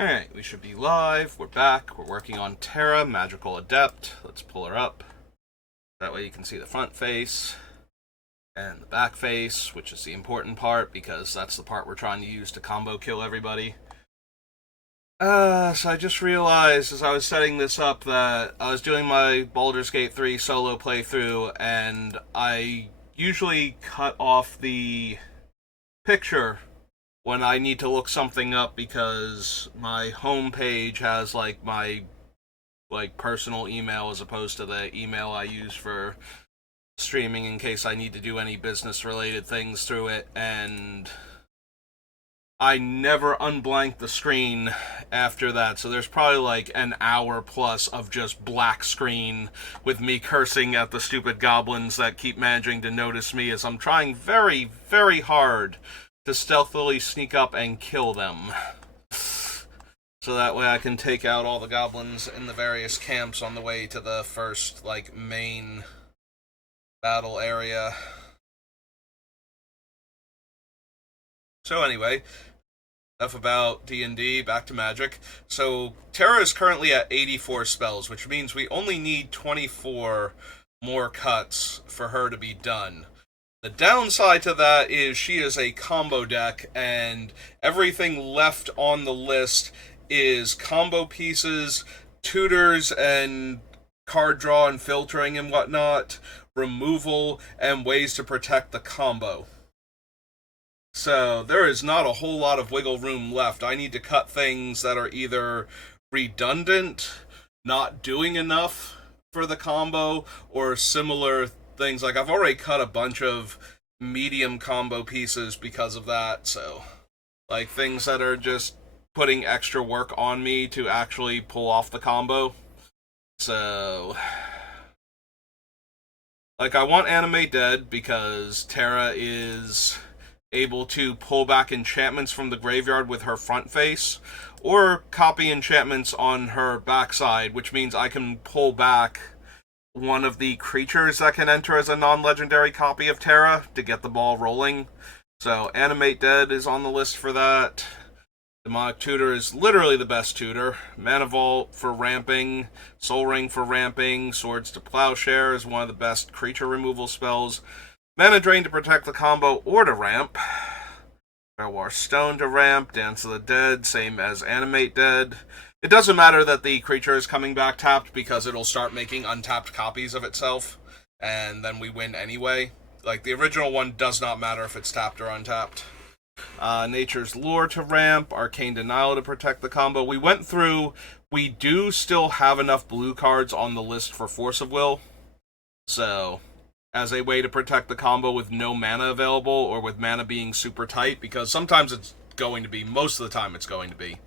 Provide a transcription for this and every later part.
Alright, we should be live. We're back. We're working on Terra, Magical Adept. Let's pull her up. That way you can see the front face and the back face, which is the important part because that's the part we're trying to use to combo kill everybody. So I just realized as I was setting this up that I was doing my Baldur's Gate 3 solo playthrough and I usually cut off the picture when I need to look something up because my home page has my personal email as opposed to the email I use for streaming in case I need to do any business related things through it, and I never unblank the screen after that, so there's probably like an hour plus of just black screen with me cursing at the stupid goblins that keep managing to notice me as I'm trying very, very hard to stealthily sneak up and kill them. So that way I can take out all the goblins in the various camps on the way to the first, main battle area. So anyway, enough about D&D, back to magic. So Terra is currently at 84 spells, which means we only need 24 more cuts for her to be done. The downside to that is she is a combo deck, and everything left on the list is combo pieces, tutors, and card draw and filtering and whatnot, removal, and ways to protect the combo. So there is not a whole lot of wiggle room left. I need to cut things that are either redundant, not doing enough for the combo, or similar things. Like I've already cut a bunch of medium combo pieces because of that, so like things that are just putting extra work on me to actually pull off the combo. So like I want Animate Dead because Terra is able to pull back enchantments from the graveyard with her front face, or copy enchantments on her backside, which means I can pull back one of the creatures that can enter as a non-legendary copy of Terra to get the ball rolling. So Animate Dead is on the list for that. Demonic Tutor is literally the best tutor. Mana Vault for ramping, Soul Ring for ramping, Swords to Plowshare is one of the best creature removal spells. Mana Drain to protect the combo or to ramp. War Stone to ramp, Dance of the Dead, same as Animate Dead. It doesn't matter that the creature is coming back tapped because it'll start making untapped copies of itself, and then we win anyway. Like, the original one does not matter if it's tapped or untapped. Nature's Lure to ramp, Arcane Denial to protect the combo. We went through, we do still have enough blue cards on the list for Force of Will, so as a way to protect the combo with no mana available or with mana being super tight, because sometimes it's going to be, most of the time it's going to be.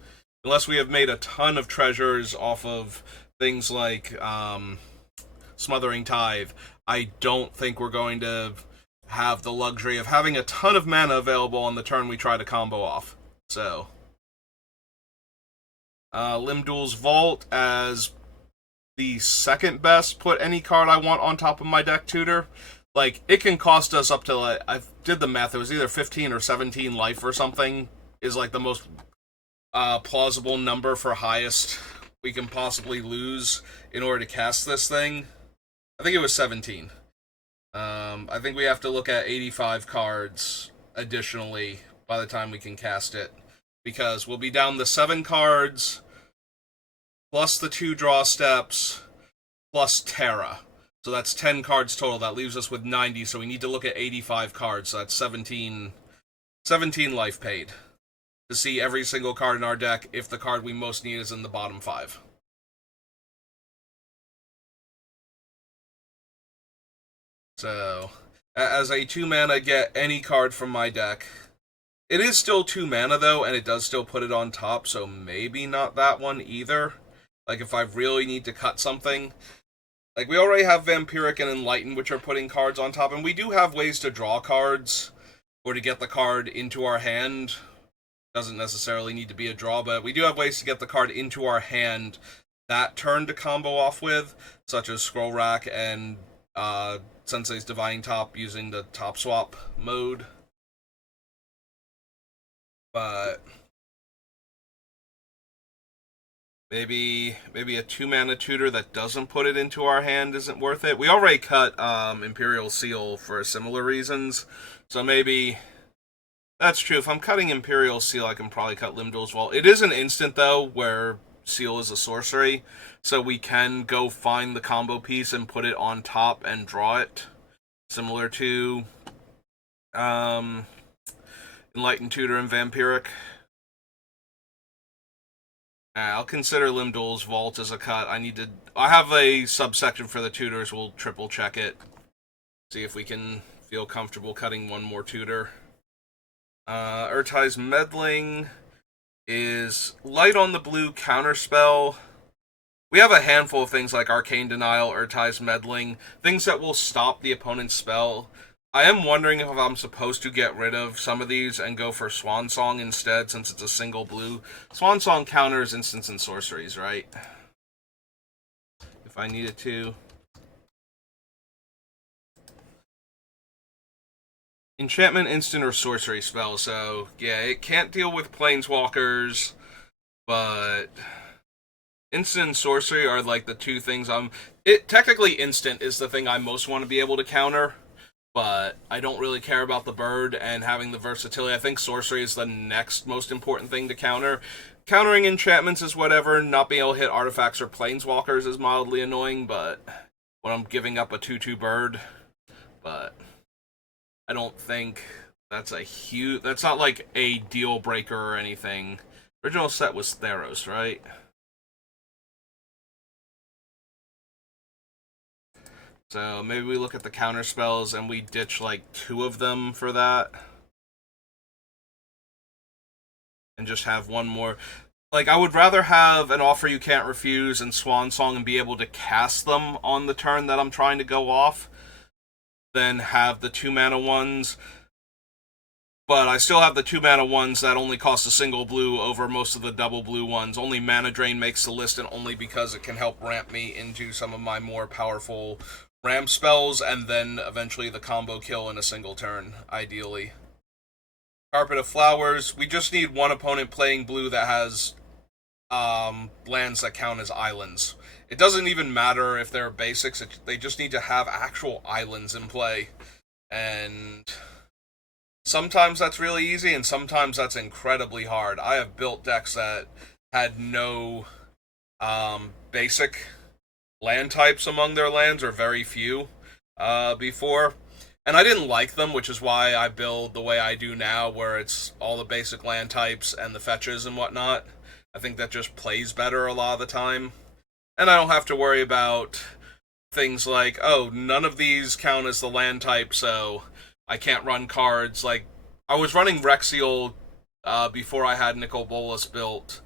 Unless we have made a ton of treasures off of things like Smothering Tithe, I don't think we're going to have the luxury of having a ton of mana available on the turn we try to combo off. So, Limdul's Vault as the second best put any card I want on top of my deck tutor. Like, it can cost us up to, like, I did the math, it was either 15 or 17 life or something, is like the most plausible number for highest we can possibly lose in order to cast this thing. I think it was 17. I think we have to look at 85 cards additionally by the time we can cast it, because we'll be down the 7 cards plus the 2 draw steps plus Terra. So that's 10 cards total. That leaves us with 90, so we need to look at 85 cards. So that's 17 life paid to see every single card in our deck if the card we most need is in the bottom 5. So, as a 2 mana, get any card from my deck. It is still 2 mana though, and it does still put it on top, so maybe not that one either. Like, if I really need to cut something. Like, we already have Vampiric and Enlighten, which are putting cards on top, and we do have ways to draw cards, or to get the card into our hand. Doesn't necessarily need to be a draw, but we do have ways to get the card into our hand that turn to combo off with, such as Scroll Rack and Sensei's Divine Top using the top swap mode. But Maybe a 2-mana tutor that doesn't put it into our hand isn't worth it. We already cut Imperial Seal for similar reasons, so maybe that's true. If I'm cutting Imperial Seal, I can probably cut Limdol's Vault. It is an instant though, where Seal is a sorcery, so we can go find the combo piece and put it on top and draw it, similar to Enlightened Tutor and Vampiric. I'll consider Limdol's Vault as a cut. I have a subsection for the tutors. We'll triple check it. See if we can feel comfortable cutting one more tutor. Urtai's Meddling is light on the blue counterspell. We have a handful of things like Arcane Denial, Urtai's Meddling, things that will stop the opponent's spell. I am wondering if I'm supposed to get rid of some of these and go for Swan Song instead, since it's a single blue. Swan Song counters instants and sorceries, right? If I needed to. Enchantment, instant, or sorcery spell, so yeah, it can't deal with planeswalkers, but instant and sorcery are like the two things technically instant is the thing I most want to be able to counter, but I don't really care about the bird and having the versatility. I think sorcery is the next most important thing to counter. Countering enchantments is whatever, not being able to hit artifacts or planeswalkers is mildly annoying, but when I'm giving up a 2/2 bird, but I don't think that's that's not like a deal breaker or anything. Original set was Theros, right? So maybe we look at the counter spells and we ditch like 2 of them for that. And just have one more. Like, I would rather have an Offer You Can't Refuse and Swan Song and be able to cast them on the turn that I'm trying to go off than have the 2-mana ones. But I still have the 2-mana ones that only cost a single blue over most of the double blue ones. Only Mana Drain makes the list, and only because it can help ramp me into some of my more powerful ramp spells, and then eventually the combo kill in a single turn, ideally. Carpet of Flowers. We just need one opponent playing blue that has lands that count as islands. It doesn't even matter if they're basics, they just need to have actual islands in play. And sometimes that's really easy, and sometimes that's incredibly hard. I have built decks that had no basic land types among their lands, or very few, before. And I didn't like them, which is why I build the way I do now, where it's all the basic land types and the fetches and whatnot. I think that just plays better a lot of the time. And I don't have to worry about things like, oh, none of these count as the land type, so I can't run cards. Like, I was running Rexiel before I had Nicol Bolas built,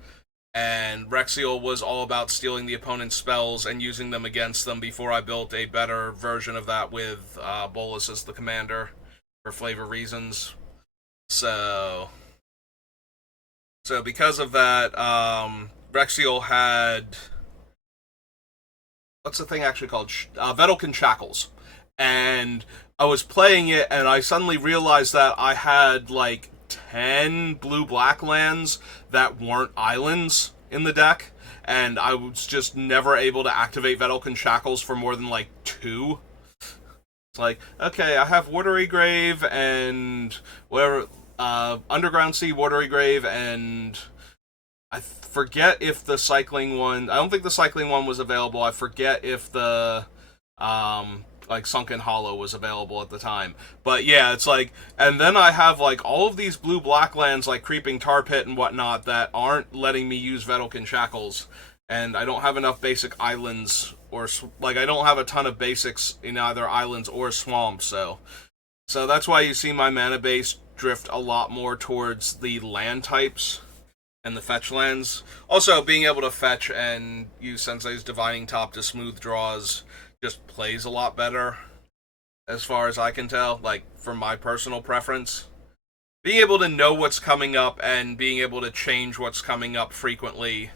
and Rexiel was all about stealing the opponent's spells and using them against them before I built a better version of that with Bolas as the commander for flavor reasons. So because of that, Rexiel had... what's the thing actually called? Vedalken Shackles. And I was playing it, and I suddenly realized that I had, like, 10 blue-black lands that weren't islands in the deck, and I was just never able to activate Vedalken Shackles for more than, like, 2. It's like, okay, I have Watery Grave and whatever, Underground Sea, Watery Grave, and I forget if the cycling one... I don't think the cycling one was available. I forget if the like Sunken Hollow was available at the time. But yeah, it's like, and then I have like all of these blue-black lands like Creeping Tar Pit and whatnot that aren't letting me use Vedalken Shackles, and I don't have enough basic islands, or like I don't have a ton of basics in either islands or swamps, so that's why you see my mana base drift a lot more towards the land types and the fetch lands. Also, being able to fetch and use Sensei's Divining Top to smooth draws just plays a lot better, as far as I can tell, like, from my personal preference. Being able to know what's coming up and being able to change what's coming up frequently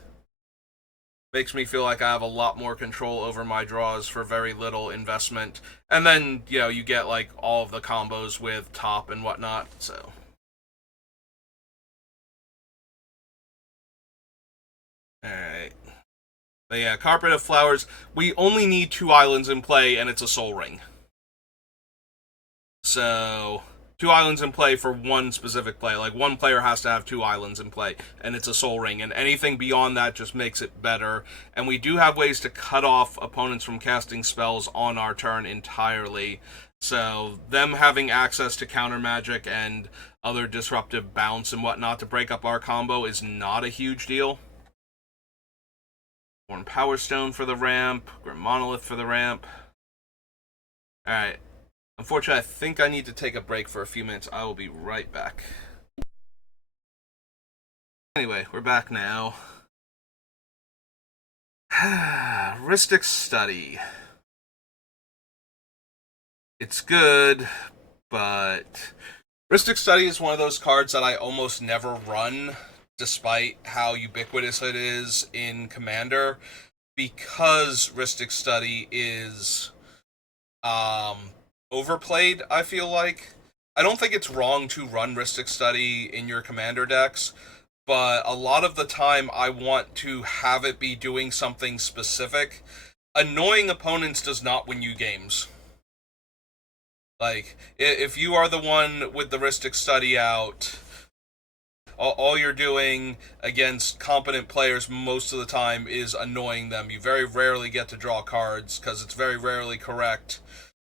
makes me feel like I have a lot more control over my draws for very little investment. And then, you know, you get, like, all of the combos with top and whatnot, so... Alright. But yeah, Carpet of Flowers, we only need 2 islands in play, and it's a Soul Ring. So, 2 islands in play for one specific play. Like, one player has to have 2 islands in play, and it's a Soul Ring. And anything beyond that just makes it better. And we do have ways to cut off opponents from casting spells on our turn entirely. So, them having access to counter magic and other disruptive bounce and whatnot to break up our combo is not a huge deal. Worn Power Stone for the ramp, Grim Monolith for the ramp. Alright. Unfortunately, I think I need to take a break for a few minutes. I will be right back. Anyway, we're back now. Rhystic Study. It's good, but Rhystic Study is one of those cards that I almost never run, despite how ubiquitous it is in Commander, because Rhystic Study is overplayed, I feel like. I don't think it's wrong to run Rhystic Study in your Commander decks, but a lot of the time I want to have it be doing something specific. Annoying opponents does not win you games. Like, if you are the one with the Rhystic Study out, all you're doing against competent players most of the time is annoying them. You very rarely get to draw cards, because it's very rarely correct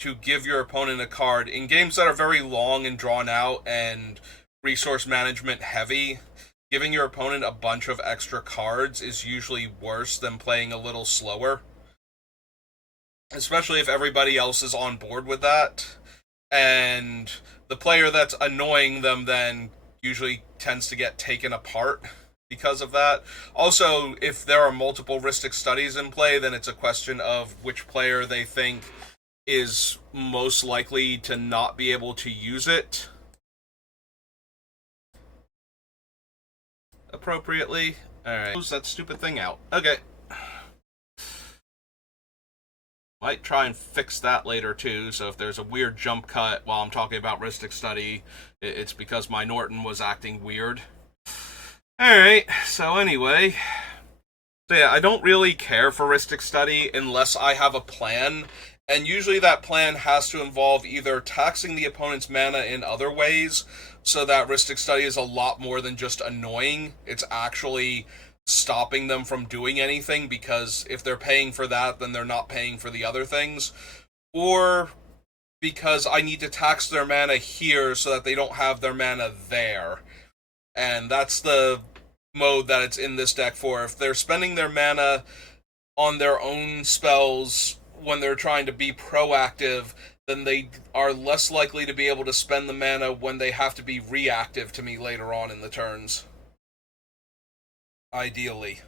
to give your opponent a card. In games that are very long and drawn out and resource management heavy, giving your opponent a bunch of extra cards is usually worse than playing a little slower. Especially if everybody else is on board with that. And the player that's annoying them then usually tends to get taken apart because of that. Also, if there are multiple Rhystic Studies in play, then it's a question of which player they think is most likely to not be able to use it appropriately. Alright, close that stupid thing out. Okay. Might try and fix that later too, so if there's a weird jump cut while I'm talking about Rhystic Study, it's because my Norton was acting weird. Alright, so anyway. So yeah, I don't really care for Rhystic Study unless I have a plan, and usually that plan has to involve either taxing the opponent's mana in other ways, so that Rhystic Study is a lot more than just annoying. It's actually stopping them from doing anything, because if they're paying for that, then they're not paying for the other things. Or because I need to tax their mana here so that they don't have their mana there. And that's the mode that it's in this deck for. If they're spending their mana on their own spells when they're trying to be proactive, then they are less likely to be able to spend the mana when they have to be reactive to me later on in the turns. Ideally.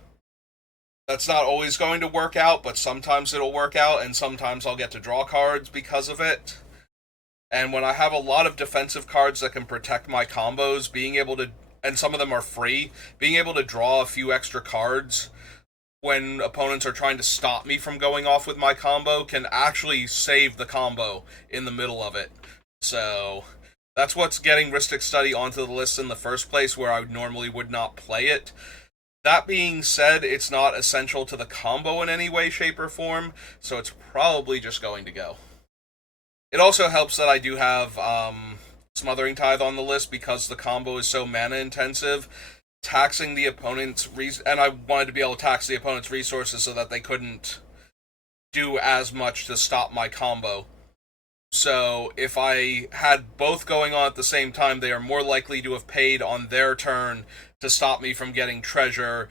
That's not always going to work out, but sometimes it'll work out, and sometimes I'll get to draw cards because of it. And when I have a lot of defensive cards that can protect my combos, being able to, and some of them are free, being able to draw a few extra cards when opponents are trying to stop me from going off with my combo can actually save the combo in the middle of it. So that's what's getting Rhystic Study onto the list in the first place, where I normally would not play it. That being said, it's not essential to the combo in any way, shape, or form, so it's probably just going to go. It also helps that I do have Smothering Tithe on the list, because the combo is so mana intensive. Taxing the opponent's and I wanted to be able to tax the opponent's resources so that they couldn't do as much to stop my combo. So if I had both going on at the same time, they are more likely to have paid on their turn to stop me from getting treasure,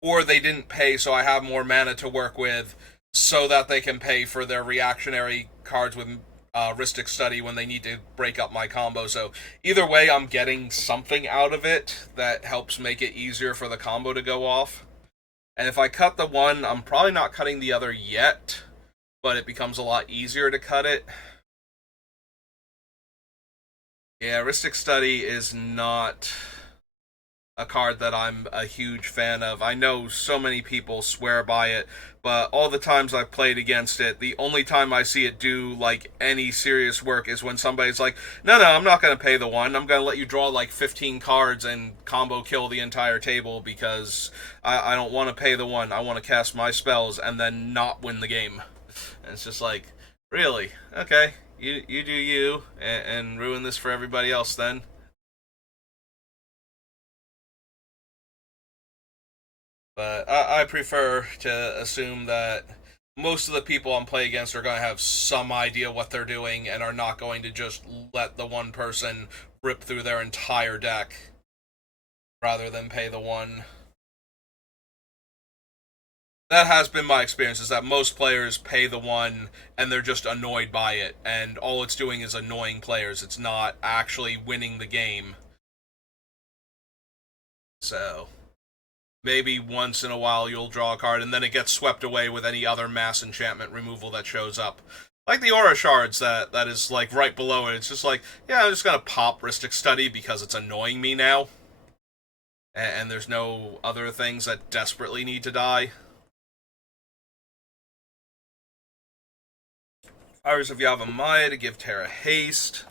or they didn't pay, so I have more mana to work with, so that they can pay for their reactionary cards with Rhystic Study when they need to break up my combo. So either way, I'm getting something out of it that helps make it easier for the combo to go off. And if I cut the one, I'm probably not cutting the other yet, but it becomes a lot easier to cut it. Yeah, Rhystic Study is not a card that I'm a huge fan of. I know so many people swear by it, but all the times I've played against it, the only time I see it do like any serious work is when somebody's like, "No, no, I'm not going to pay the one. I'm going to let you draw like 15 cards and combo kill the entire table because I don't want to pay the one. I want to cast my spells and then not win the game." And it's just like, really? Okay, you do you and ruin this for everybody else then. But I prefer to assume that most of the people I'm playing against are going to have some idea what they're doing and are not going to just let the one person rip through their entire deck rather than pay the one. That has been my experience, is that most players pay the one and they're just annoyed by it, and all it's doing is annoying players. It's not actually winning the game. So maybe once in a while you'll draw a card and then it gets swept away with any other mass enchantment removal that shows up. Like the aura shards that is like right below it. It's just like, yeah, I'm just gonna pop Rhystic Study because it's annoying me now. And there's no other things that desperately need to die. Fires of Yavimaya to give Terra haste.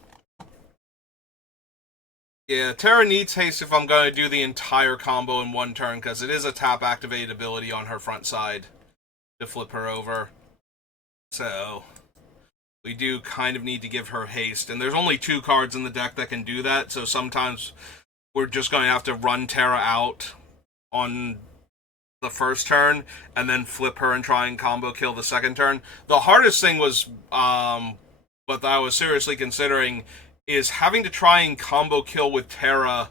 Yeah, Terra needs haste if I'm going to do the entire combo in one turn, because it is a tap activated ability on her front side to flip her over. So, we do kind of need to give her haste. And there's only 2 cards in the deck that can do that, so sometimes we're just going to have to run Terra out on the first turn and then flip her and try and combo kill the second turn. The hardest thing was, what I was seriously considering, is having to try and combo kill with Terra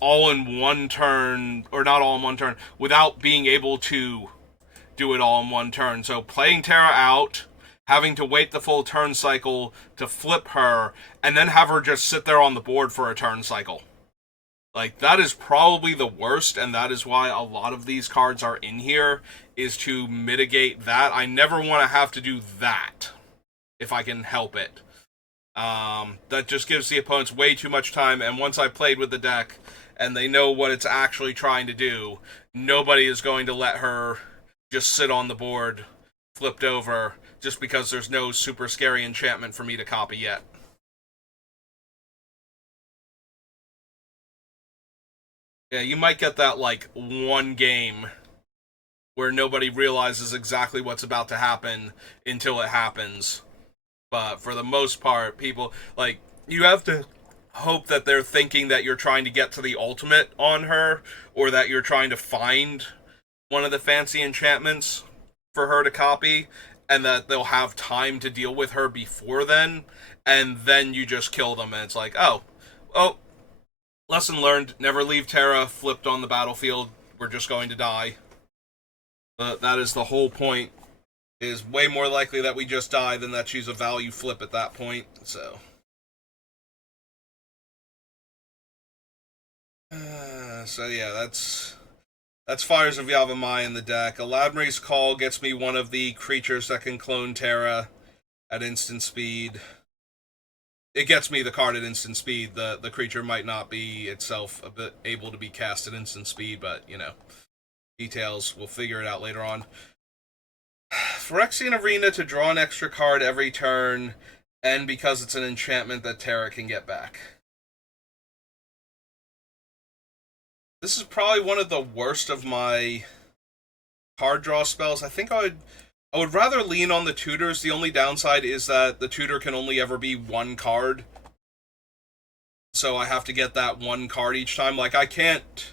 all in one turn, or not all in one turn, without being able to do it all in one turn. So playing Terra out, having to wait the full turn cycle to flip her, and then have her just sit there on the board for a turn cycle. Like, that is probably the worst, and that is why a lot of these cards are in here, is to mitigate that. I never want to have to do that, if I can help it. That just gives the opponents way too much time, and once I played with the deck, and they know what it's actually trying to do, nobody is going to let her just sit on the board, flipped over, just because there's no super scary enchantment for me to copy yet. Yeah, you might get that, like, one game where nobody realizes exactly what's about to happen until it happens. But for the most part, people, like, you have to hope that they're thinking that you're trying to get to the ultimate on her, or that you're trying to find one of the fancy enchantments for her to copy, and that they'll have time to deal with her before then, and then you just kill them, and it's like, oh, lesson learned, never leave Terra flipped on the battlefield, we're just going to die. But that is the whole point. It is way more likely that we just die than that she's a value flip at that point, so. So yeah, that's Fires of Yavimaya in the deck. Eladmri's Call gets me one of the creatures that can clone Terra at instant speed. It gets me the card at instant speed. The creature might not be itself a bit able to be cast at instant speed, but, you know, details, we'll figure it out later on. Phyrexian Arena to draw an extra card every turn, and because it's an enchantment that Terra can get back. This is probably one of the worst of my card draw spells. I think I would rather lean on the tutors. The only downside is that the tutor can only ever be one card. So I have to get that one card each time. Like, I can't...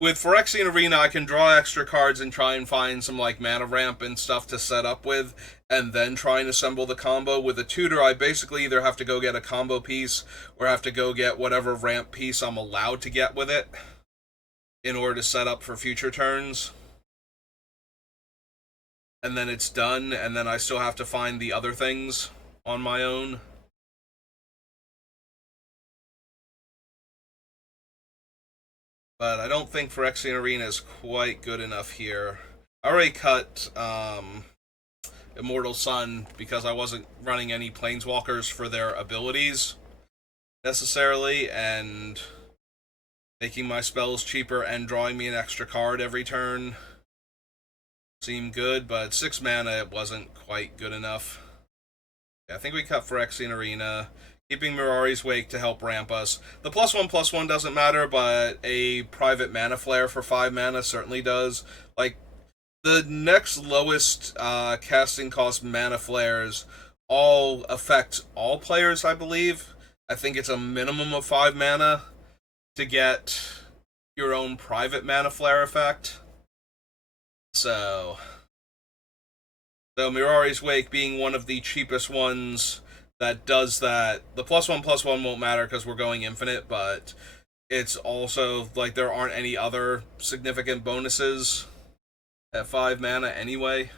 With Phyrexian Arena, I can draw extra cards and try and find some, like, mana ramp and stuff to set up with, and then try and assemble the combo. With a tutor, I basically either have to go get a combo piece, or have to go get whatever ramp piece I'm allowed to get with it in order to set up for future turns. And then it's done, and then I still have to find the other things on my own. But I don't think Phyrexian Arena is quite good enough here. I already cut Immortal Sun because I wasn't running any Planeswalkers for their abilities necessarily, and Making my spells cheaper and drawing me an extra card every turn seemed good, but 6 mana, it wasn't quite good enough. Yeah, I think we cut Phyrexian Arena, keeping Mirari's Wake to help ramp us. The +1/+1 doesn't matter, but a private mana flare for 5 mana certainly does. Like, the next lowest casting cost mana flares all affect all players, I believe. I think it's a minimum of 5 mana to get your own private mana flare effect. So Mirari's Wake being one of the cheapest ones that does that. The +1/+1 won't matter because we're going infinite, but it's also like there aren't any other significant bonuses at 5 mana anyway.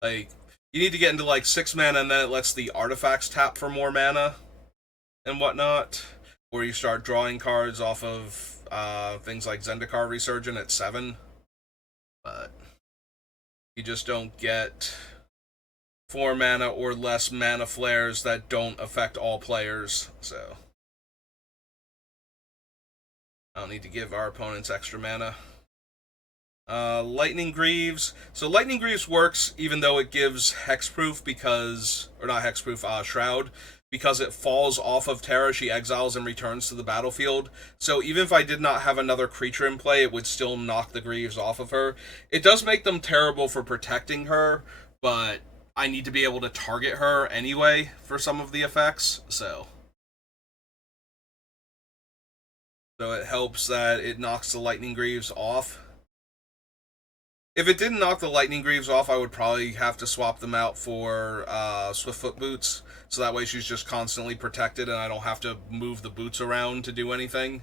Like, you need to get into like 6 mana and then it lets the artifacts tap for more mana and whatnot. Or you start drawing cards off of things like Zendikar Resurgent at 7. But you just don't get 4 mana or less mana flares that don't affect all players, so I don't need to give our opponents extra mana. Lightning Greaves. So Lightning Greaves works even though it gives hexproof because, or not hexproof, Shroud, because it falls off of Terra, she exiles and returns to the battlefield. So even if I did not have another creature in play, it would still knock the Greaves off of her. It does make them terrible for protecting her, but I need to be able to target her anyway for some of the effects, so it helps that it knocks the Lightning Greaves off. If it didn't knock the Lightning Greaves off, I would probably have to swap them out for Swiftfoot Boots, so that way she's just constantly protected and I don't have to move the boots around to do anything.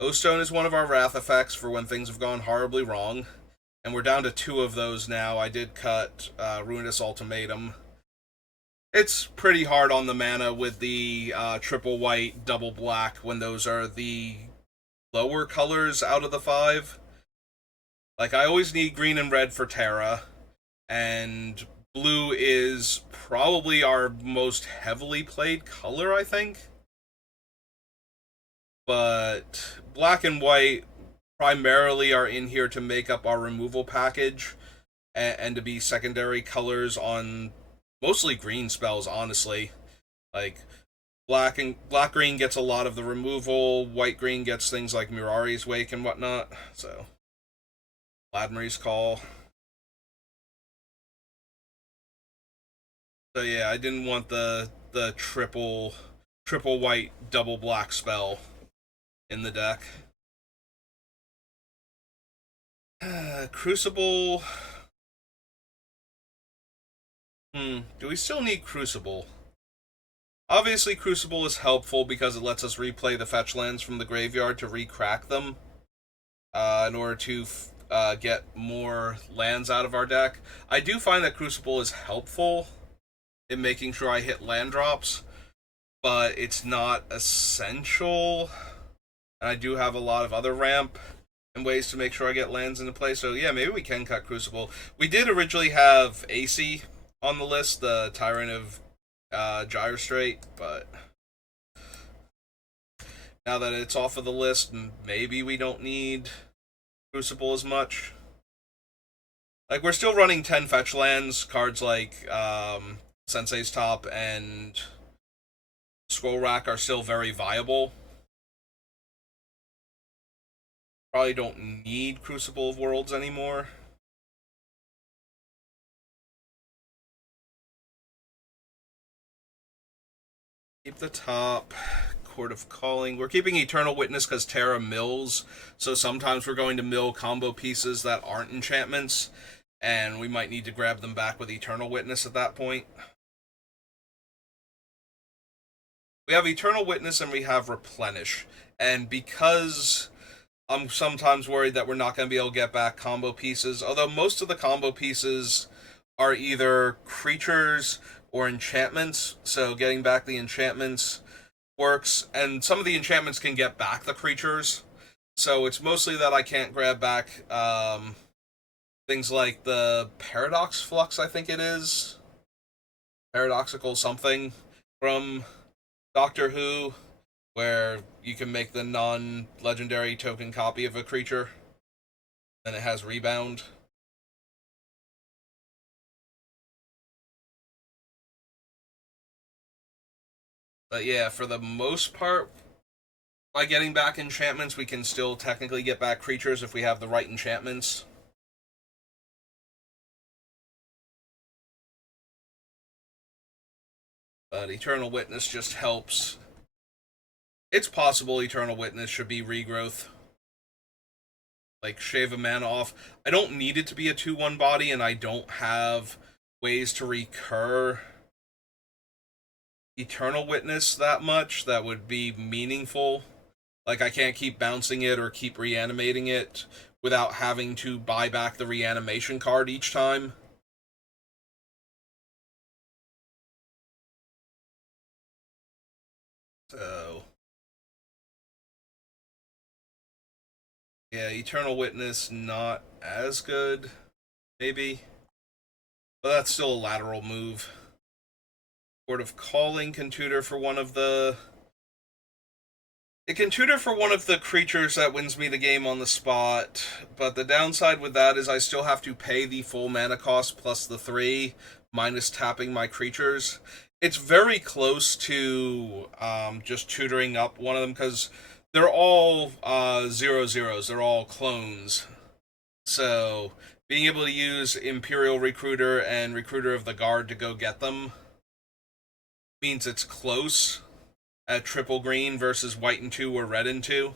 O-Stone is one of our Wrath effects for when things have gone horribly wrong, and we're down to 2 of those now. I did cut Ruinous Ultimatum. It's pretty hard on the mana with the triple white, double black, when those are the lower colors out of the 5. Like, I always need green and red for Terra, and blue is probably our most heavily played color, I think. But black and white primarily are in here to make up our removal package and to be secondary colors on mostly green spells, honestly. Like, black green gets a lot of the removal, white green gets things like Mirari's Wake and whatnot, so Vladmir's Call. So yeah, I didn't want the triple white double black spell in the deck. Crucible. Do we still need Crucible? Obviously, Crucible is helpful because it lets us replay the fetch lands from the graveyard to re-crack them in order to get more lands out of our deck. I do find that Crucible is helpful in making sure I hit land drops, but it's not essential. And I do have a lot of other ramp and ways to make sure I get lands into play. So yeah, maybe we can cut Crucible. We did originally have AC on the list, the Tyrant of Gyre Strait, but now that it's off of the list, maybe we don't need Crucible as much. Like, we're still running 10 fetch lands. Cards like Sensei's Top and Scroll Rack are still very viable. Probably don't need Crucible of Worlds anymore. Keep the top. Court of Calling. We're keeping Eternal Witness because Terra mills, so sometimes we're going to mill combo pieces that aren't enchantments, and we might need to grab them back with Eternal Witness at that point. We have Eternal Witness and we have Replenish, and because I'm sometimes worried that we're not going to be able to get back combo pieces, although most of the combo pieces are either creatures or enchantments, so getting back the enchantments works, and some of the enchantments can get back the creatures, so it's mostly that I can't grab back things like the Paradox Flux, I think it is. Paradoxical something from Doctor Who, where you can make the non-legendary token copy of a creature, and it has rebound. But yeah, for the most part, by getting back enchantments, we can still technically get back creatures if we have the right enchantments. But Eternal Witness just helps. It's possible Eternal Witness should be regrowth. Like, shave a mana off. I don't need it to be a 2-1 body, and I don't have ways to recur Eternal Witness that much that would be meaningful. Like, I can't keep bouncing it or keep reanimating it without having to buy back the reanimation card each time. So, yeah, Eternal Witness not as good, maybe. But that's still a lateral move. Word of Calling can tutor for one of the... It can tutor for one of the creatures that wins me the game on the spot, but the downside with that is I still have to pay the full mana cost plus the 3, minus tapping my creatures. It's very close to just tutoring up one of them, because they're all 0/0s, they're all clones. So, being able to use Imperial Recruiter and Recruiter of the Guard to go get them means it's close at triple green versus white and 2 or red and 2.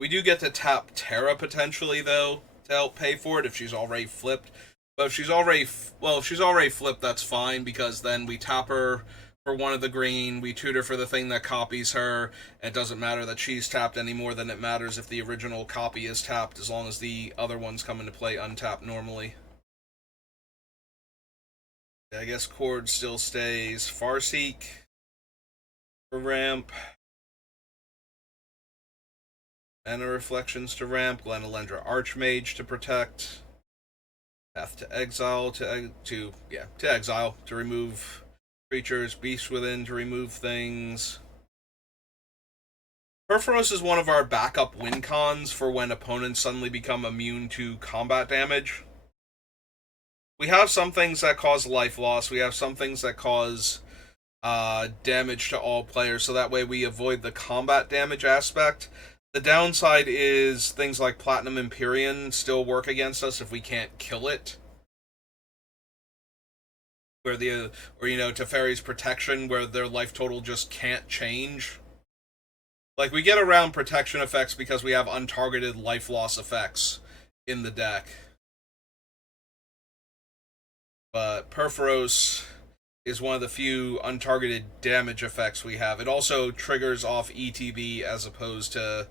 We do get to tap Terra potentially, though, to help pay for it if she's already flipped. But if she's already flipped, that's fine, because then we tap her for one of the green, we tutor for the thing that copies her, and it doesn't matter that she's tapped any more than it matters if the original copy is tapped, as long as the other ones come into play untapped normally. I guess Cord still stays. Farseek for ramp. Mana Reflections to ramp. Glenalendra Archmage to protect. Path to Exile to exile to remove creatures. Beast Within to remove things. Perforos is one of our backup win cons for when opponents suddenly become immune to combat damage. We have some things that cause life loss. We have some things that cause damage to all players, so that way we avoid the combat damage aspect. The downside is things like Platinum Empyrean still work against us if we can't kill it. Or Teferi's Protection, where their life total just can't change. Like, we get around protection effects because we have untargeted life loss effects in the deck. But Perforos is one of the few untargeted damage effects we have. It also triggers off ETB as opposed to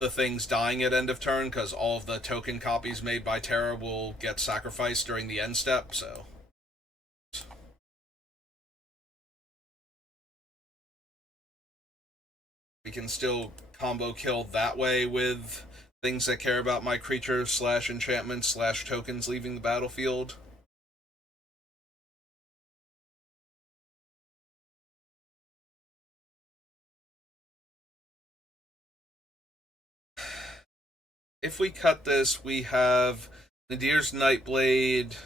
the things dying at end of turn, because all of the token copies made by Terra will get sacrificed during the end step, so... We can still combo kill that way with things that care about my creatures / enchantments / tokens leaving the battlefield. If we cut this, we have Nadir's Nightblade,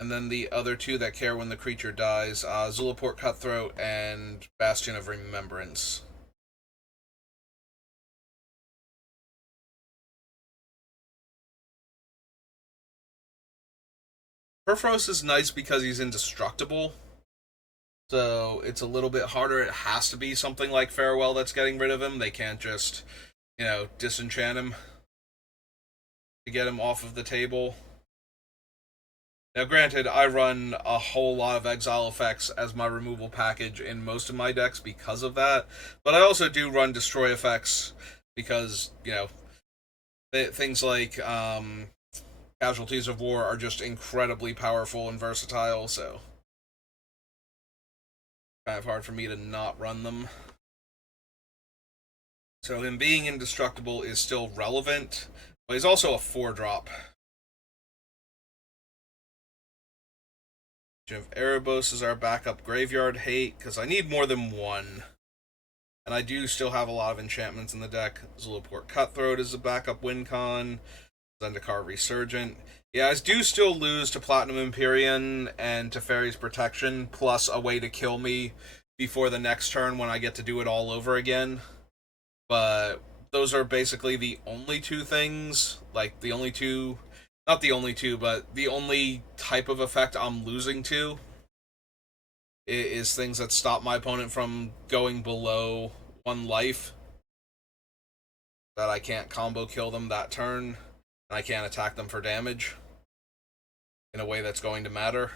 and then the other two that care when the creature dies, Zulaport Cutthroat and Bastion of Remembrance. Perforos is nice because he's indestructible, so it's a little bit harder. It has to be something like Farewell that's getting rid of him. They can't just, disenchant him to get him off of the table. Now, granted, I run a whole lot of exile effects as my removal package in most of my decks because of that, but I also do run destroy effects because, things like Casualties of War are just incredibly powerful and versatile, so kind of hard for me to not run them. So him being indestructible is still relevant, but he's also a 4-drop. Of Erebos is our backup graveyard hate, because I need more than one. And I do still have a lot of enchantments in the deck. Zulaport Cutthroat is a backup win con. Zendikar Resurgent. Yeah, I do still lose to Platinum Empyrean and to Fairy's Protection, plus a way to kill me before the next turn when I get to do it all over again. But those are basically the only two things, like the only two, not the only two, but the only type of effect I'm losing to is things that stop my opponent from going below 1 life. That I can't combo kill them that turn, and I can't attack them for damage in a way that's going to matter.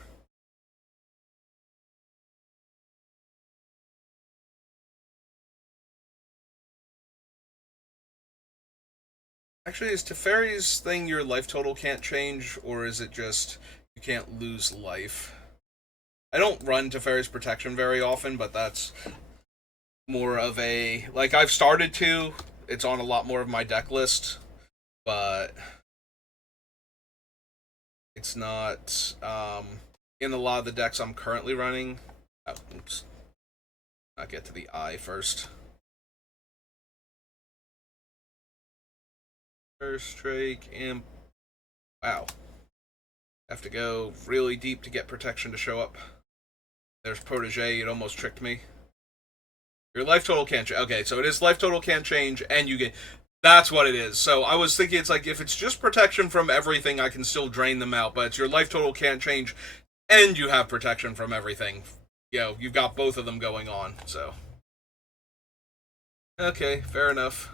Actually, is Teferi's thing your life total can't change, or is it just you can't lose life? I don't run Teferi's Protection very often, but that's more of a... Like, I've started to. It's on a lot more of my deck list, but it's not in a lot of the decks I'm currently running. Oh, oops. I'll get to the eye first. First Drake, Imp. Wow. Have to go really deep to get protection to show up. There's Protege, it almost tricked me. Your life total can't change. Okay, so it is life total can't change, and you get... That's what it is. So I was thinking it's like, if it's just protection from everything, I can still drain them out, but it's your life total can't change, and you have protection from everything. You've got both of them going on, so... Okay, fair enough.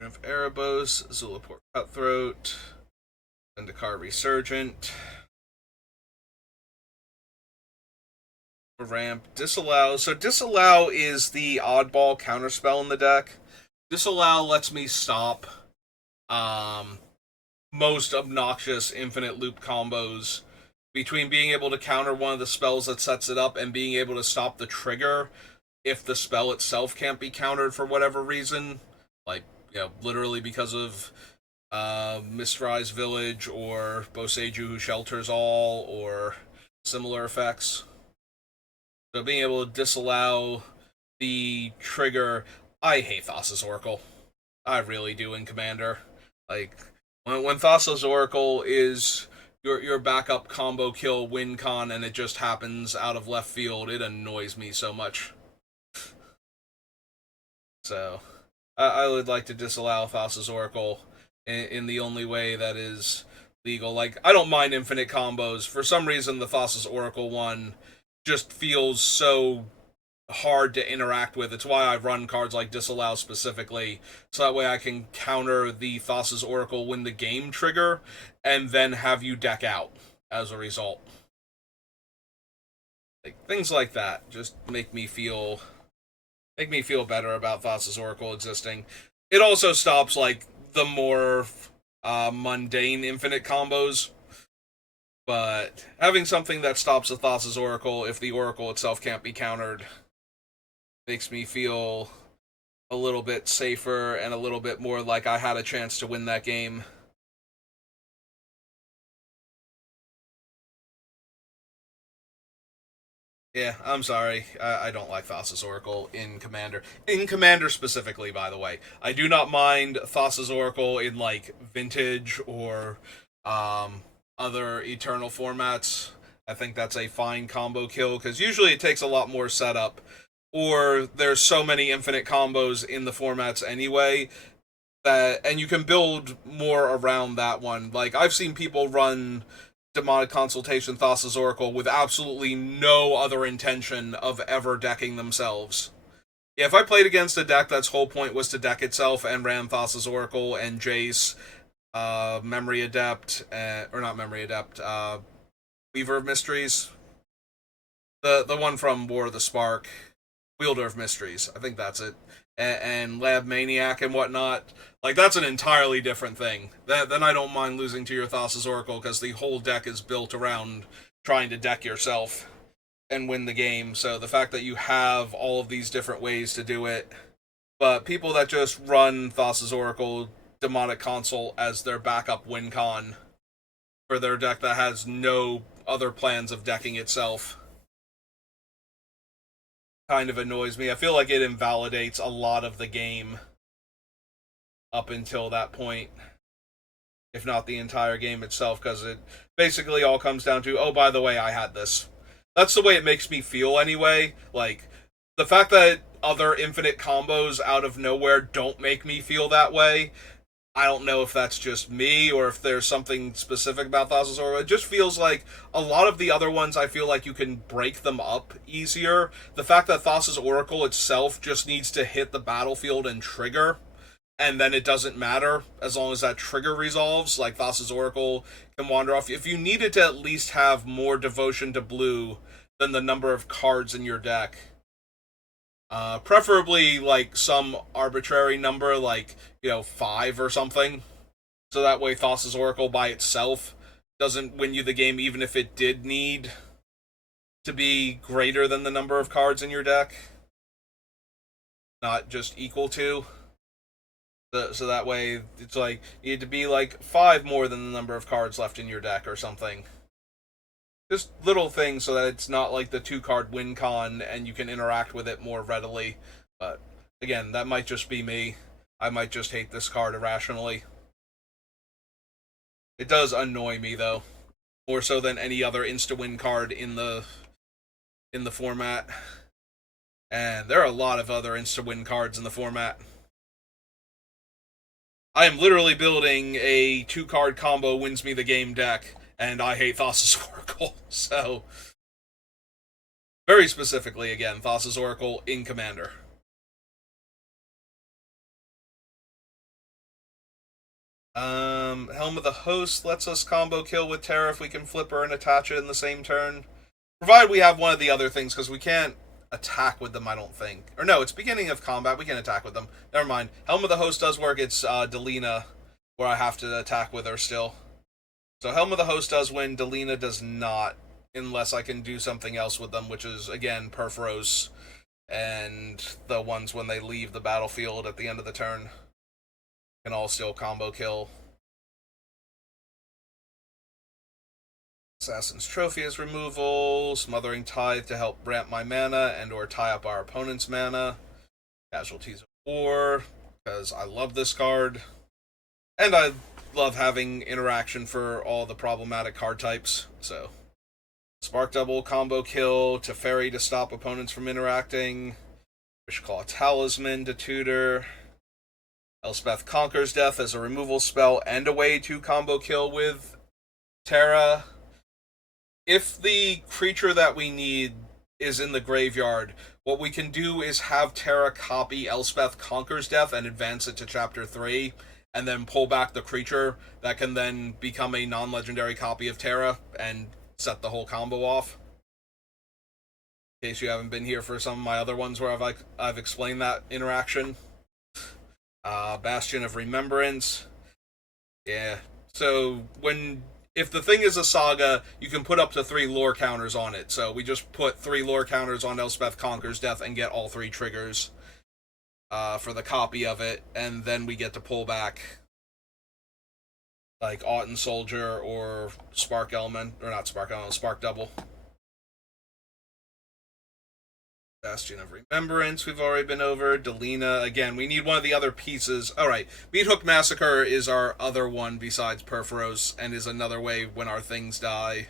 Of Erebos, Zulaport Cutthroat, Zendikar Resurgent. Ramp. Disallow. So Disallow is the oddball counterspell in the deck. Disallow lets me stop most obnoxious infinite loop combos between being able to counter one of the spells that sets it up and being able to stop the trigger if the spell itself can't be countered for whatever reason. Like, literally because of Mistrise Village or Boseiju who shelters all or similar effects. So being able to disallow the trigger, I hate Thassa's Oracle. I really do in Commander. Like, when Thassa's Oracle is your backup combo kill win con and it just happens out of left field, it annoys me so much. So, I would like to disallow Thassa's Oracle in the only way that is legal. Like, I don't mind infinite combos. For some reason, the Thassa's Oracle one just feels so hard to interact with. It's why I run cards like Disallow specifically, so that way I can counter the Thassa's Oracle win the game trigger, and then have you deck out as a result. Like, things like that just make me feel better about Thassa's Oracle existing. It also stops like the more mundane infinite combos. But having something that stops the Thassa's Oracle if the Oracle itself can't be countered makes me feel a little bit safer and a little bit more like I had a chance to win that game. Yeah, I'm sorry. I don't like Thassa's Oracle in Commander. In Commander specifically, by the way. I do not mind Thassa's Oracle in, like, Vintage or other Eternal formats. I think that's a fine combo kill, because usually it takes a lot more setup. Or there's so many infinite combos in the formats anyway, and you can build more around that one. Like, I've seen people run Demonic Consultation Thassa's Oracle with absolutely no other intention of ever decking themselves. Yeah, if I played against a deck that's whole point was to deck itself and ran Thassa's Oracle and Jace, Memory Adept, or not Memory Adept, Weaver of Mysteries, the one from War of the Spark, Wielder of Mysteries, I think that's it, and Lab Maniac and whatnot. Like, that's an entirely different thing. Then I don't mind losing to your Thassa's Oracle, because the whole deck is built around trying to deck yourself. and win the game. So the fact that you have all of these different ways to do it, but people that just run Thassa's Oracle Demonic Consult as their backup win con for their deck that has no other plans of decking itself kind of annoys me. I feel like it invalidates a lot of the game up until that point, if not the entire game itself, because it basically all comes down to, oh, by the way, I had this. That's the way it makes me feel anyway. Like, the fact that other infinite combos out of nowhere don't make me feel that way, I don't know if that's just me or if there's something specific about Thassa's Oracle. It just feels like a lot of the other ones, I feel like you can break them up easier. The fact that Thassa's Oracle itself just needs to hit the battlefield and trigger, and then it doesn't matter as long as that trigger resolves. Like, Thassa's Oracle can wander off. If you needed to at least have more devotion to blue than the number of cards in your deck, preferably like some arbitrary number, like, 5 or something, so that way Thassa's Oracle by itself doesn't win you the game, even if it did need to be greater than the number of cards in your deck, not just equal to. So that way it's like you need to be like 5 more than the number of cards left in your deck or something. Just little things so that it's not like the 2-card win con and you can interact with it more readily. But again, that might just be me. I might just hate this card irrationally. It does annoy me though, more so than any other insta-win card in the format. And there are a lot of other insta-win cards in the format. I am literally building a 2-card combo wins me the game deck, and I hate Thassa's Oracle. So, very specifically, again, Thassa's Oracle in Commander. Helm of the Host lets us combo kill with Terra if we can flip her and attach it in the same turn. Provided we have one of the other things, because we can't attack with them, I don't think. Or no, it's beginning of combat, we can attack with them. Never mind. Helm of the Host does work, it's Delina, where I have to attack with her still. So Helm of the Host does win, Delina does not, unless I can do something else with them, which is, again, Perforos, and the ones when they leave the battlefield at the end of the turn can all still combo kill. Assassin's Trophy is removal, Smothering Tithe to help ramp my mana and or tie up our opponent's mana, Casualties of War, because I love this card, and I love having interaction for all the problematic card types, so Spark Double combo kill, Teferi to stop opponents from interacting, Wishclaw Talisman to tutor, Elspeth Conquers Death as a removal spell and a way to combo kill with Terra. If the creature that we need is in the graveyard, what we can do is have Terra copy Elspeth Conquers Death and advance it to Chapter 3, and then pull back the creature that can then become a non-legendary copy of Terra and set the whole combo off. In case you haven't been here for some of my other ones where I've explained that interaction. Bastion of Remembrance. Yeah. So if the thing is a saga, you can put up to 3 lore counters on it. So we just put 3 lore counters on Elspeth Conquers Death and get all 3 triggers for the copy of it, and then we get to pull back like Autumn Soldier or Spark Element, or not Spark Element, Spark Double. Bastion of Remembrance, we've already been over. Delina, again, we need one of the other pieces. Alright, Beathook Massacre is our other one besides Perforos, and is another way when our things die.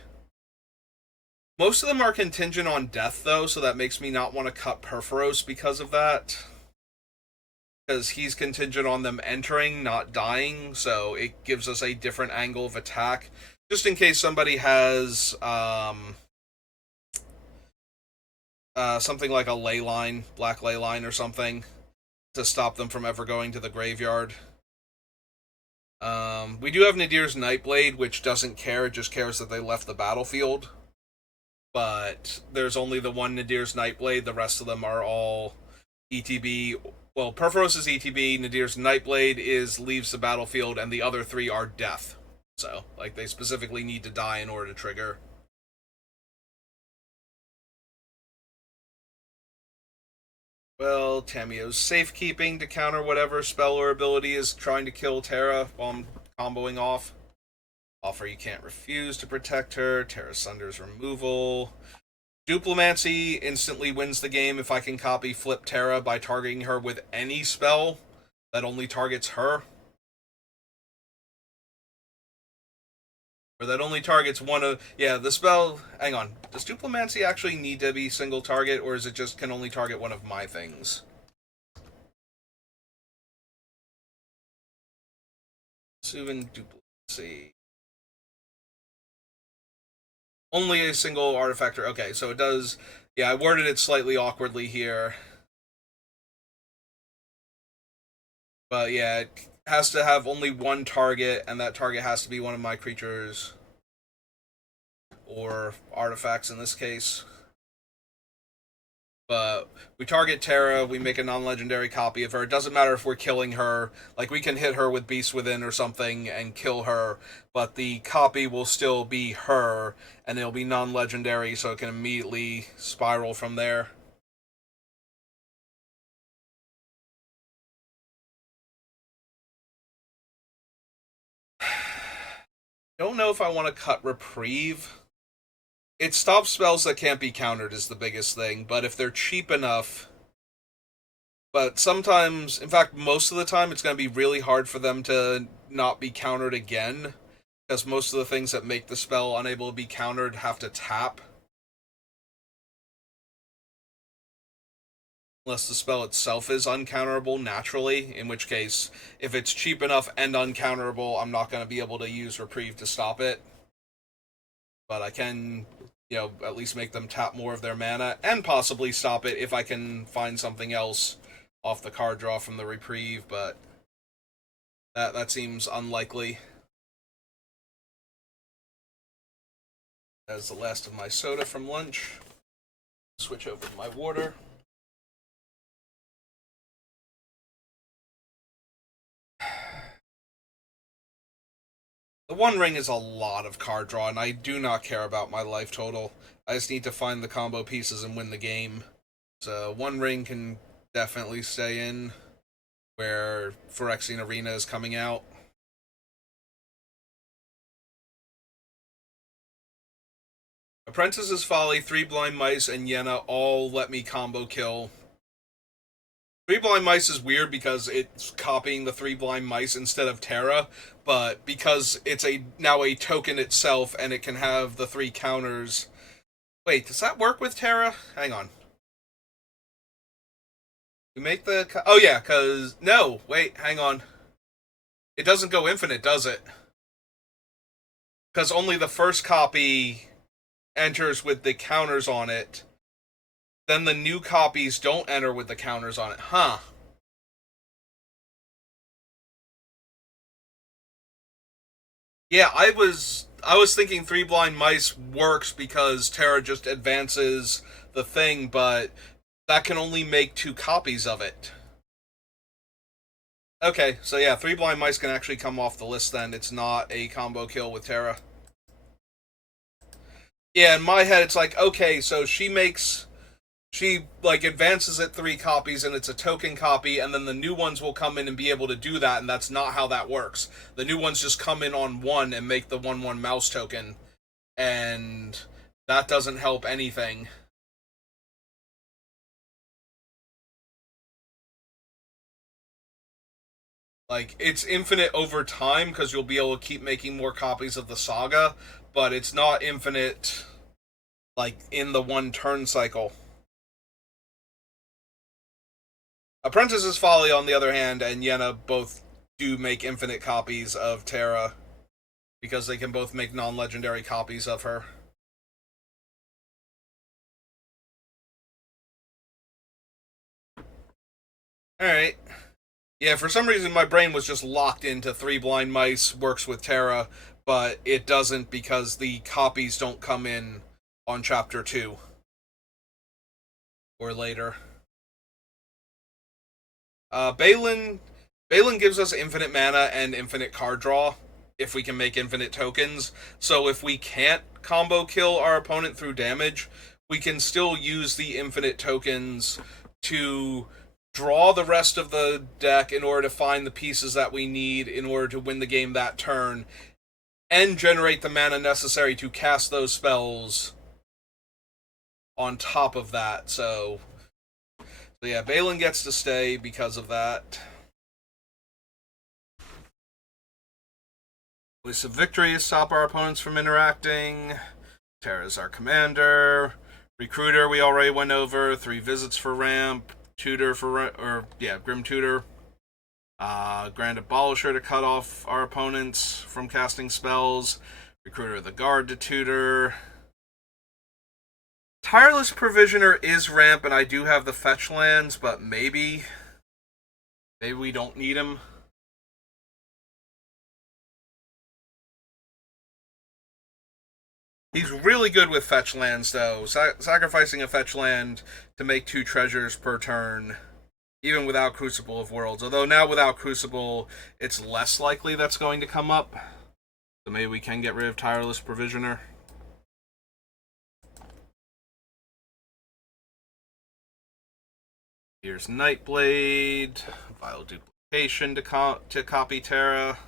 Most of them are contingent on death, though, so that makes me not want to cut Perforos because of that. Because he's contingent on them entering, not dying, so it gives us a different angle of attack. Just in case somebody has something like a ley line, black ley line or something, to stop them from ever going to the graveyard. We do have Nadir's Nightblade, which doesn't care, it just cares that they left the battlefield. But there's only the one Nadir's Nightblade, the rest of them are all ETB. Well, Perforos is ETB, Nadir's Nightblade leaves the battlefield, and the other 3 are death. So, like, they specifically need to die in order to trigger. Well, Tamio's safekeeping to counter whatever spell or ability is trying to kill Terra while I'm comboing off. Offer you can't refuse to protect her. Terra Sunder's removal. Duplimancy instantly wins the game if I can copy Flip Terra by targeting her with any spell that only targets her. Or that only targets one of... Yeah, the spell... Hang on. Does Duplimancy actually need to be single target, or is it just can only target one of my things? Suvin Duplimancy. Only a single artifactor. Okay, so it does... Yeah, I worded it slightly awkwardly here. But yeah, it has to have only one target, and that target has to be one of my creatures. Or artifacts in this case. But we target Terra, we make a non-legendary copy of her. It doesn't matter if we're killing her. Like, we can hit her with Beast Within or something and kill her, but the copy will still be her, and it'll be non-legendary, so it can immediately spiral from there. Don't know if I want to cut Reprieve. It stops spells that can't be countered is the biggest thing, but if they're cheap enough... But sometimes, in fact, most of the time, it's going to be really hard for them to not be countered again, because most of the things that make the spell unable to be countered have to tap. Unless the spell itself is uncounterable naturally, in which case, if it's cheap enough and uncounterable, I'm not going to be able to use Reprieve to stop it. But I can, at least make them tap more of their mana, and possibly stop it if I can find something else off the card draw from the Reprieve, but that seems unlikely. That's the last of my soda from lunch. Switch over to my water. The One Ring is a lot of card draw, and I do not care about my life total. I just need to find the combo pieces and win the game. So One Ring can definitely stay in where Phyrexian Arena is coming out. Apprentice's Folly, Three Blind Mice, and Yenna all let me combo kill. Three Blind Mice is weird because it's copying the Three Blind Mice instead of Terra, but because it's now a token itself and it can have the three counters... Wait, does that work with Terra? Hang on. We make the... Oh yeah, because... No, wait, hang on. It doesn't go infinite, does it? Because only the first copy enters with the counters on it. Then the new copies don't enter with the counters on it. Huh. Yeah, I was thinking Three Blind Mice works because Terra just advances the thing, but that can only make two copies of it. Okay, so yeah, Three Blind Mice can actually come off the list then. It's not a combo kill with Terra. Yeah, in my head it's like, okay, so she advances it three copies and it's a token copy, and then the new ones will come in and be able to do that, and that's not how that works. The new ones just come in on one and make the 1/1 mouse token, and that doesn't help anything. Like, it's infinite over time because you'll be able to keep making more copies of the saga, but it's not infinite, like, in the one turn cycle. Apprentice's Folly, on the other hand, and Yenna both do make infinite copies of Terra because they can both make non-legendary copies of her. Alright. Yeah, for some reason my brain was just locked into Three Blind Mice works with Terra, but it doesn't because the copies don't come in on Chapter 2. Or later. Balin gives us infinite mana and infinite card draw if we can make infinite tokens. So if we can't combo kill our opponent through damage, we can still use the infinite tokens to draw the rest of the deck in order to find the pieces that we need in order to win the game that turn, and generate the mana necessary to cast those spells on top of that. So yeah, Balin gets to stay because of that. Voice of Victory is stop our opponents from interacting. Terra is our commander. Recruiter we already went over. 3 visits for ramp. Tutor for Grim Tutor. Grand Abolisher to cut off our opponents from casting spells. Recruiter of the Guard to tutor. Tireless Provisioner is ramp, and I do have the fetch lands, but maybe we don't need him. He's really good with fetch lands, though. Sacrificing a fetch land to make 2 treasures per turn, even without Crucible of Worlds. Although now without Crucible, it's less likely that's going to come up. So maybe we can get rid of Tireless Provisioner. Here's Nightblade. Vile Duplication to copy Terra.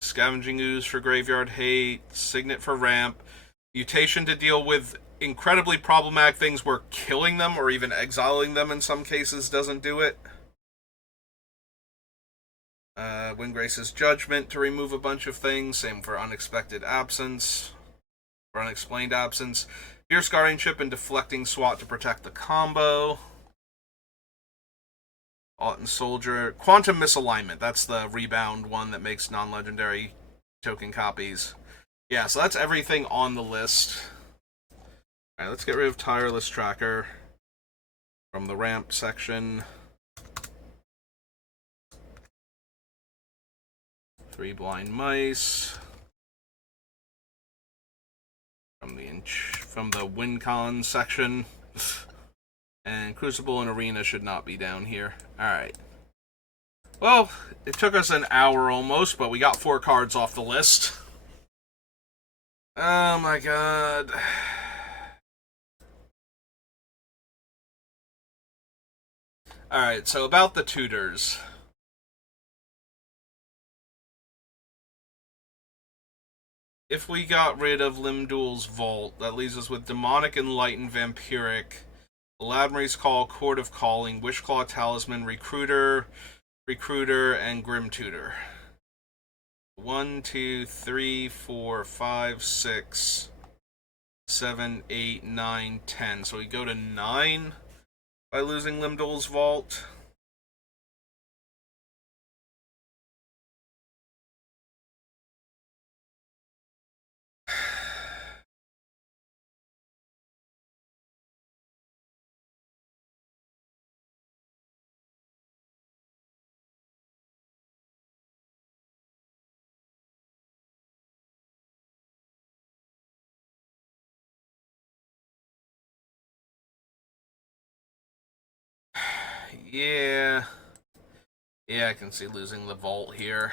Scavenging Ooze for Graveyard Hate. Signet for Ramp. Mutation to deal with incredibly problematic things where killing them or even exiling them in some cases doesn't do it. Windgrace's Judgment to remove a bunch of things. Same for Unexpected Absence. Or Unexplained Absence. Fierce Guardianship and Deflecting SWAT to protect the combo. Autumn Soldier. Quantum Misalignment. That's the rebound one that makes non-legendary token copies. Yeah, so that's everything on the list. Alright, let's get rid of Tireless Tracker from the ramp section. 3 Blind Mice from the WinCon section. And Crucible and Arena should not be down here. Alright. Well, it took us an hour almost, but we got 4 cards off the list. Oh my god. Alright, so about the tutors. If we got rid of Limdul's Vault, that leaves us with Demonic, Enlightened, Vampiric, Ladmery's Call, Court of Calling, Wishclaw Talisman, Recruiter, and Grim Tutor. 1, 2, 3, 4, 5, 6, 7, 8, 9, 10. So we go to 9 by losing Limdul's Vault. Yeah. Yeah, I can see losing the Vault here.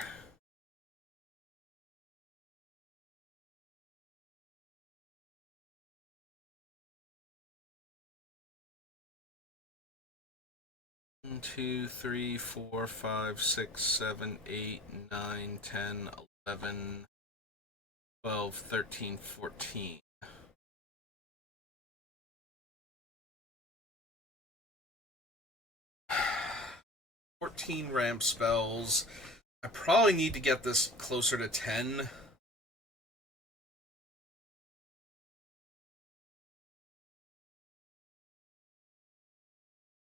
One, 2, 3, 4, 5, 6, 7, 8, 9, 10, 11, 12, 13, 14. 14 ramp spells. I probably need to get this closer to 10.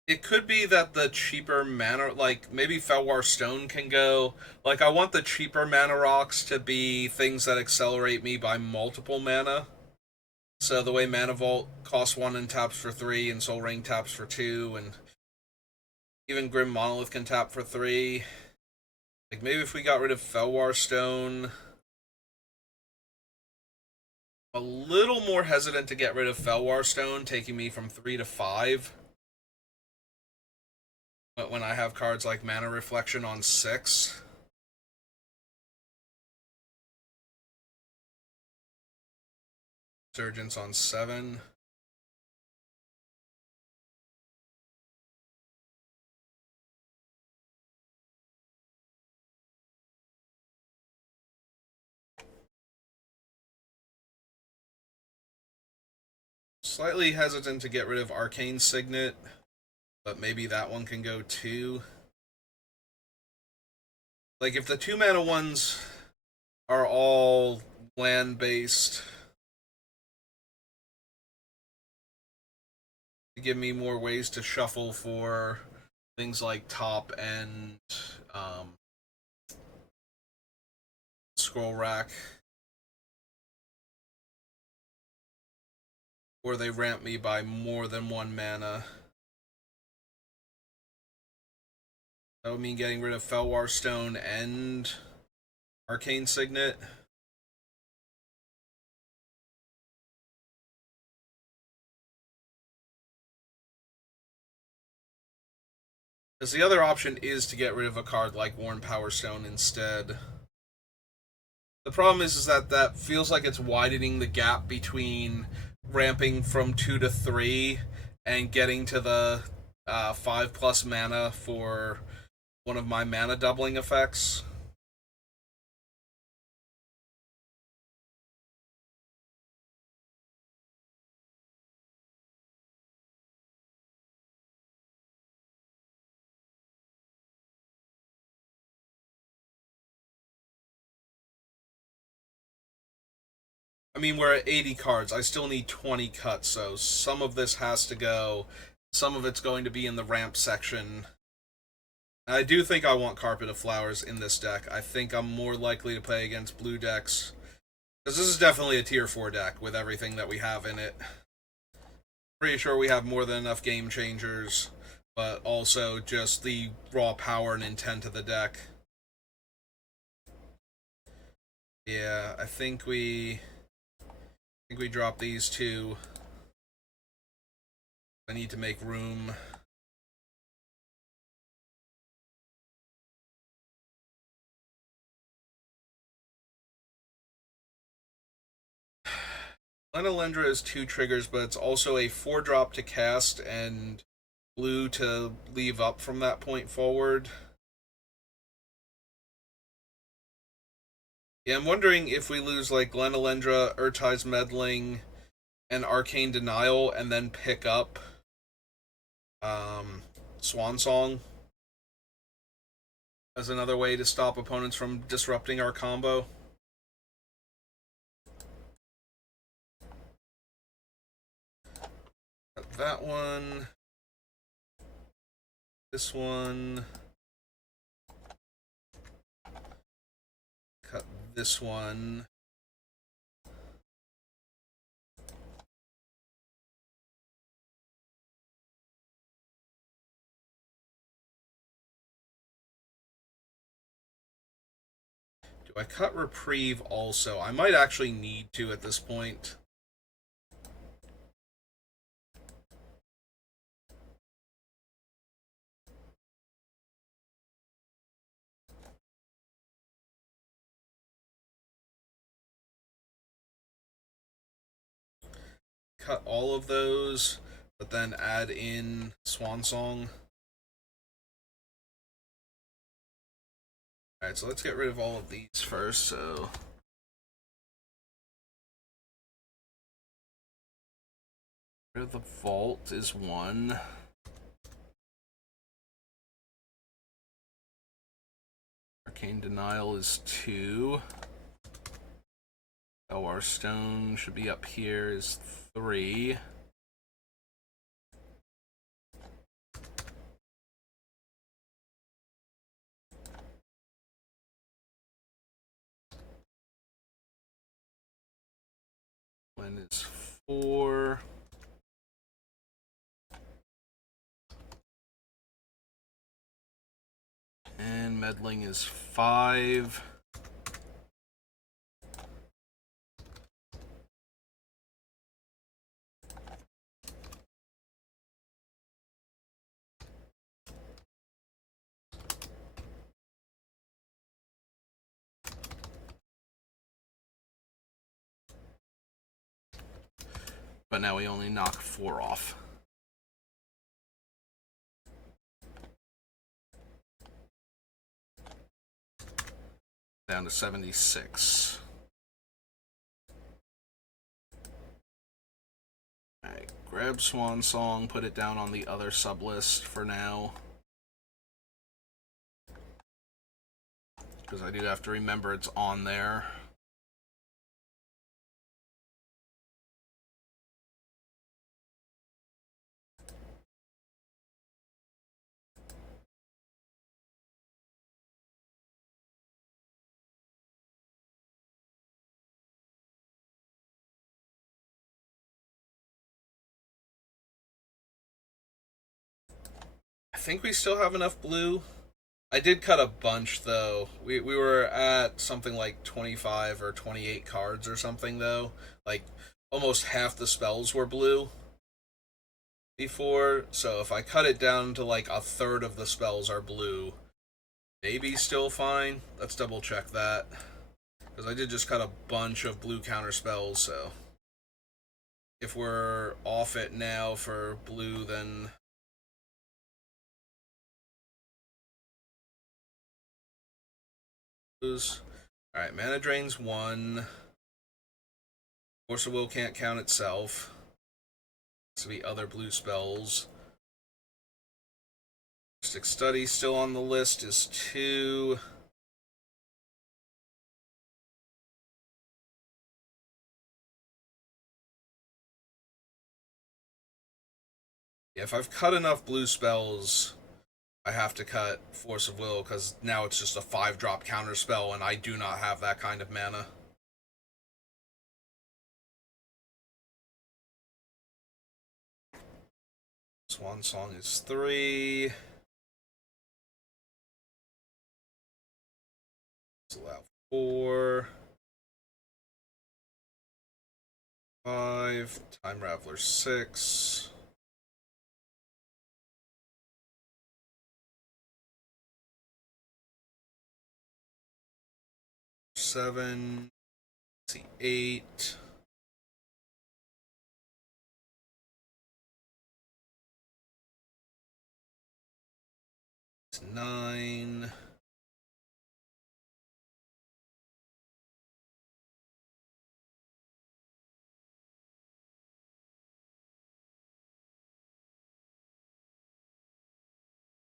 It could be that the cheaper mana, like maybe Felwar Stone can go. Like, I want the cheaper mana rocks to be things that accelerate me by multiple mana. So the way Mana Vault costs 1 and taps for 3, and Soul Ring taps for 2, and even Grim Monolith can tap for 3. Like, maybe if we got rid of Felwar Stone. A little more hesitant to get rid of Felwar Stone, taking me from 3 to 5. But when I have cards like Mana Reflection on 6. Surgeons on 7. Slightly hesitant to get rid of Arcane Signet, but maybe that one can go too. Like, if the 2-mana ones are all land-based, to give me more ways to shuffle for things like top and scroll rack, or they ramp me by more than 1 mana. That would mean getting rid of Felwar Stone and Arcane Signet. Because the other option is to get rid of a card like Worn Power Stone instead. The problem is that that feels like it's widening the gap between ramping from 2 to 3 and getting to the 5+ mana for one of my mana doubling effects. I mean, we're at 80 cards. I still need 20 cuts, so some of this has to go. Some of it's going to be in the ramp section. I do think I want Carpet of Flowers in this deck. I think I'm more likely to play against blue decks. Because this is definitely a tier 4 deck with everything that we have in it. Pretty sure we have more than enough game changers, but also just the raw power and intent of the deck. Yeah, I think we drop these two. I need to make room. Lenalendra is 2 triggers, but it's also a 4-drop to cast and blue to leave up from that point forward. Yeah, I'm wondering if we lose like Lenalendra, Urtai's Meddling, and Arcane Denial, and then pick up Swan Song as another way to stop opponents from disrupting our combo. Cut that one. This one. Cut this one. Do I cut Reprieve also? I might actually need to at this point. Cut all of those, but then add in Swan Song. Alright, so let's get rid of all of these first, so... Rid of the Vault is 1. Arcane Denial is 2. Our Stone should be up here is 3. One is 4. And Meddling is 5. But now we only knock 4 off. Down to 76. Alright. grab Swan Song, put it down on the other sub list for now. Because I do have to remember it's on there. I think we still have enough blue. I did cut a bunch though. We were at something like 25 or 28 cards or something though. Like almost half the spells were blue before. So if I cut it down to like a third of the spells are blue, maybe still fine. Let's double check that. Because I did just cut a bunch of blue counter spells, so if we're off it now for blue, then lose. Alright, mana drain's 1. Force of Will can't count itself. This will be other blue spells. Mystic Study still on the list is 2. Yeah, if I've cut enough blue spells, I have to cut Force of Will, because now it's just a 5-drop counter spell, and I do not have that kind of mana. Swan Song is 3. Let's allow 4. 5. Time Raveler 6. 7. Let's see, 8. It's 9.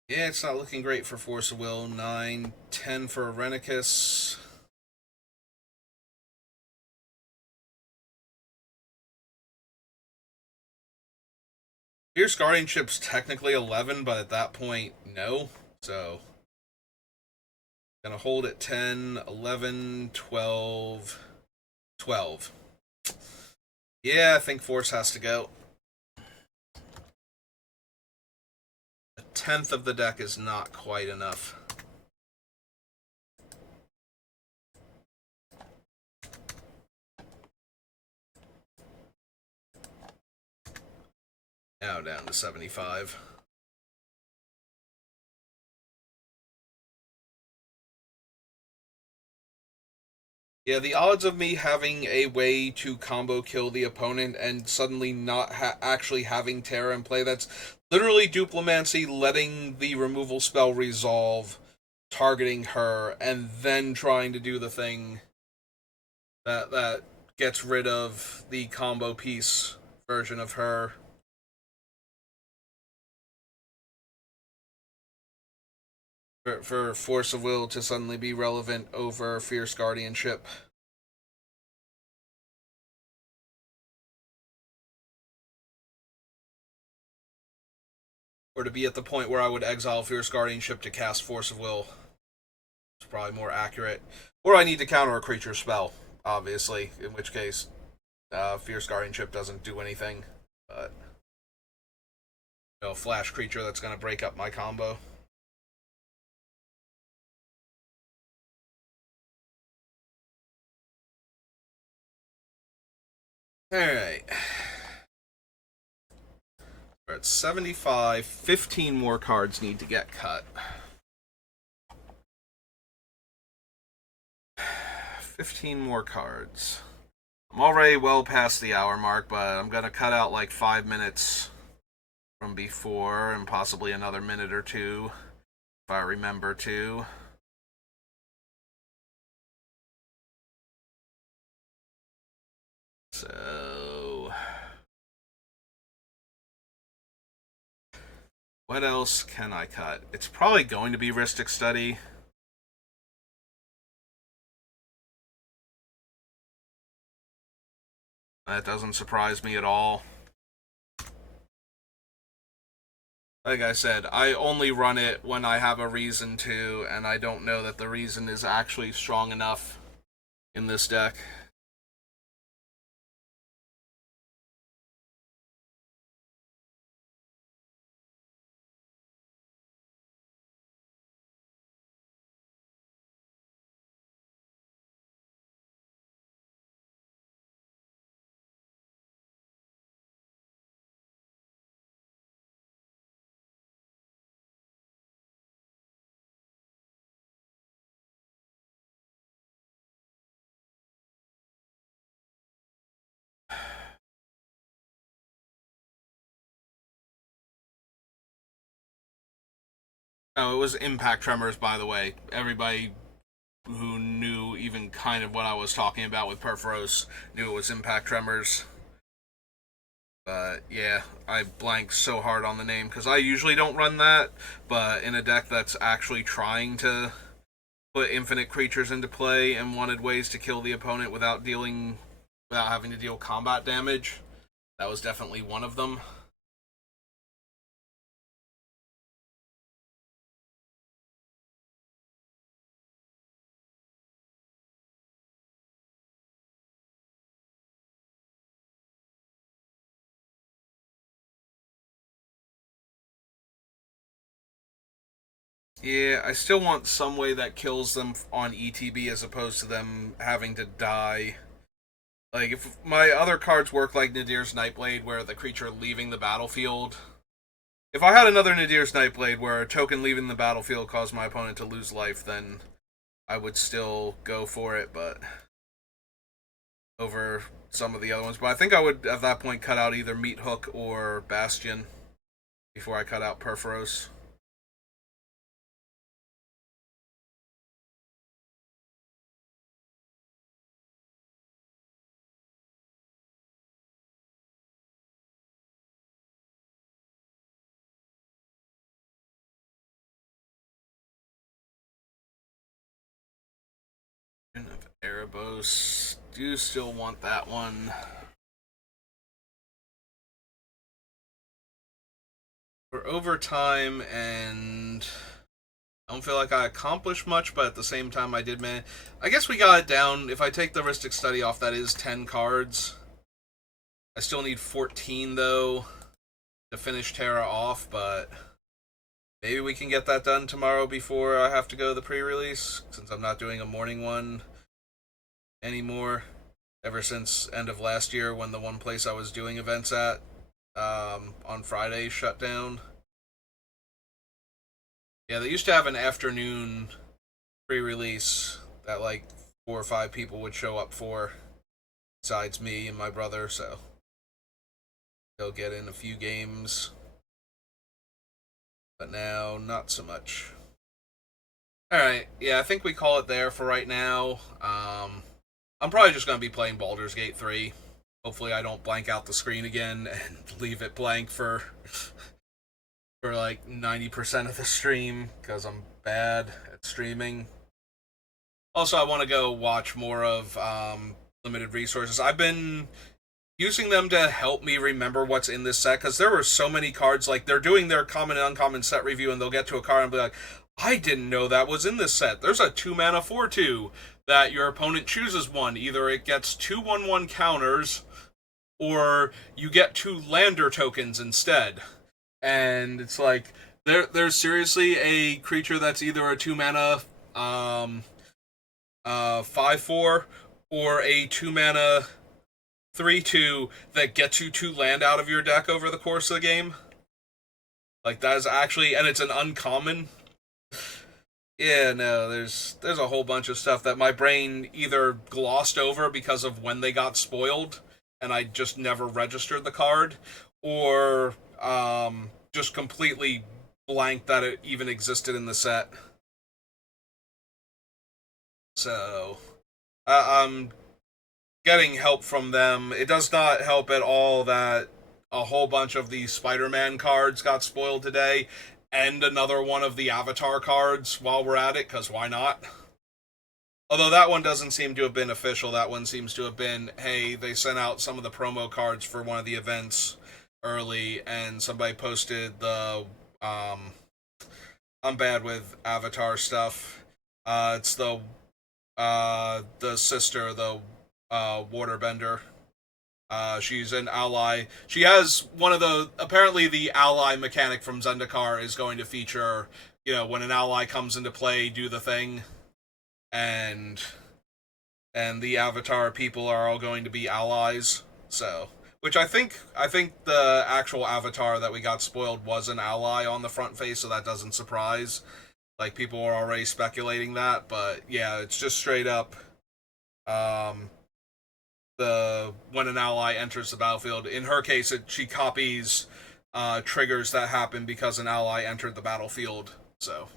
Yeah, it's not looking great for Force of Will. 9. 10 for Arenicus. Fierce Guardianship's technically 11, but at that point, no. So, gonna hold at 10, 11, 12, 12. Yeah, I think Force has to go. A tenth of the deck is not quite enough. Now down to 75. Yeah, the odds of me having a way to combo kill the opponent and suddenly not actually having Terra in play, that's literally Duplimancy letting the removal spell resolve, targeting her, and then trying to do the thing that gets rid of the combo piece version of her. For Force of Will to suddenly be relevant over Fierce Guardianship. Or to be at the point where I would exile Fierce Guardianship to cast Force of Will. It's probably more accurate. Or I need to counter a creature spell, obviously, in which case Fierce Guardianship doesn't do anything. But, flash creature that's going to break up my combo. Alright. We're at 75. 15 more cards need to get cut. 15 more cards. I'm already well past the hour mark, but I'm going to cut out like 5 minutes from before and possibly another minute or two if I remember to. So What else can I cut? It's probably going to be Rhystic Study. That doesn't surprise me at all. Like I said, I only run it when I have a reason to, and I don't know that the reason is actually strong enough in this deck. Oh, it was Impact Tremors, by the way. Everybody who knew even kind of what I was talking about with Perforos knew it was Impact Tremors. But yeah, I blanked so hard on the name because I usually don't run that, but in a deck that's actually trying to put infinite creatures into play and wanted ways to kill the opponent without having to deal combat damage, that was definitely one of them. Yeah, I still want some way that kills them on ETB as opposed to them having to die. Like, if my other cards work like Nadir's Nightblade, where the creature leaving the battlefield. If I had another Nadir's Nightblade where a token leaving the battlefield caused my opponent to lose life, then I would still go for it, but over some of the other ones. But I think I would, at that point, cut out either Meat Hook or Bastion before I cut out Perforos. Erebos. Do still want that one. For overtime, and I don't feel like I accomplished much, but at the same time I did, man. I guess we got it down. If I take the Rhystic Study off, that is 10 cards. I still need 14, though, to finish Terra off, but maybe we can get that done tomorrow before I have to go to the pre-release, since I'm not doing a morning one anymore. Ever since end of last year, when the one place I was doing events at on Friday shut down. Yeah, they used to have an afternoon pre-release that like 4 or 5 people would show up for, besides me and my brother. So they'll get in a few games, but now not so much. All right, yeah, I think we call it there for right now. I'm probably just gonna be playing Baldur's Gate 3. Hopefully, I don't blank out the screen again and leave it blank for like 90% of the stream because I'm bad at streaming. Also, I want to go watch more of limited resources. I've been using them to help me remember what's in this set because there were so many cards. Like, they're doing their common and uncommon set review, and they'll get to a card and be like, I didn't know that was in this set. There's a 2 mana 4/2 that your opponent chooses one. Either it gets 2/1/1 counters, or you get 2 lander tokens instead. And it's like, there's seriously a creature that's either a 2 mana 5/4 or a 2 mana 3/2 that gets you 2 land out of your deck over the course of the game. Like, that is actually, and it's an uncommon. Yeah, no, there's a whole bunch of stuff that my brain either glossed over because of when they got spoiled, and I just never registered the card, or just completely blanked that it even existed in the set. So I'm getting help from them. It does not help at all that a whole bunch of the Spider-Man cards got spoiled today, and another one of the Avatar cards while we're at it, because why not? Although that one doesn't seem to have been official. That one seems to have been, hey, they sent out some of the promo cards for one of the events early, and somebody posted the. I'm bad with Avatar stuff. It's the sister, the waterbender. She's an ally. She has one of the. Apparently, the ally mechanic from Zendikar is going to feature, when an ally comes into play, do the thing, and the Avatar people are all going to be allies. So, which I think the actual Avatar that we got spoiled was an ally on the front face, so that doesn't surprise. Like people were already speculating that, but yeah, it's just straight up. Um, the when an ally enters the battlefield, in her case, she copies triggers that happen because an ally entered the battlefield. So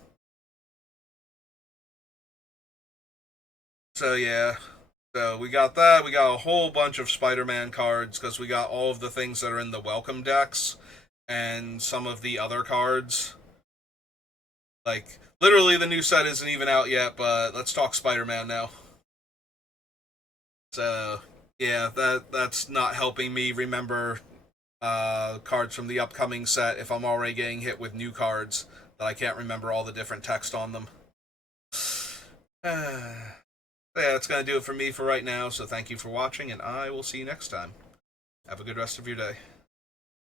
yeah. So we got that. We got a whole bunch of Spider-Man cards because we got all of the things that are in the welcome decks and some of the other cards. Like literally, the new set isn't even out yet. But let's talk Spider-Man now. So yeah, that's not helping me remember cards from the upcoming set if I'm already getting hit with new cards that I can't remember all the different text on them. Yeah, that's going to do it for me for right now. So thank you for watching, and I will see you next time. Have a good rest of your day.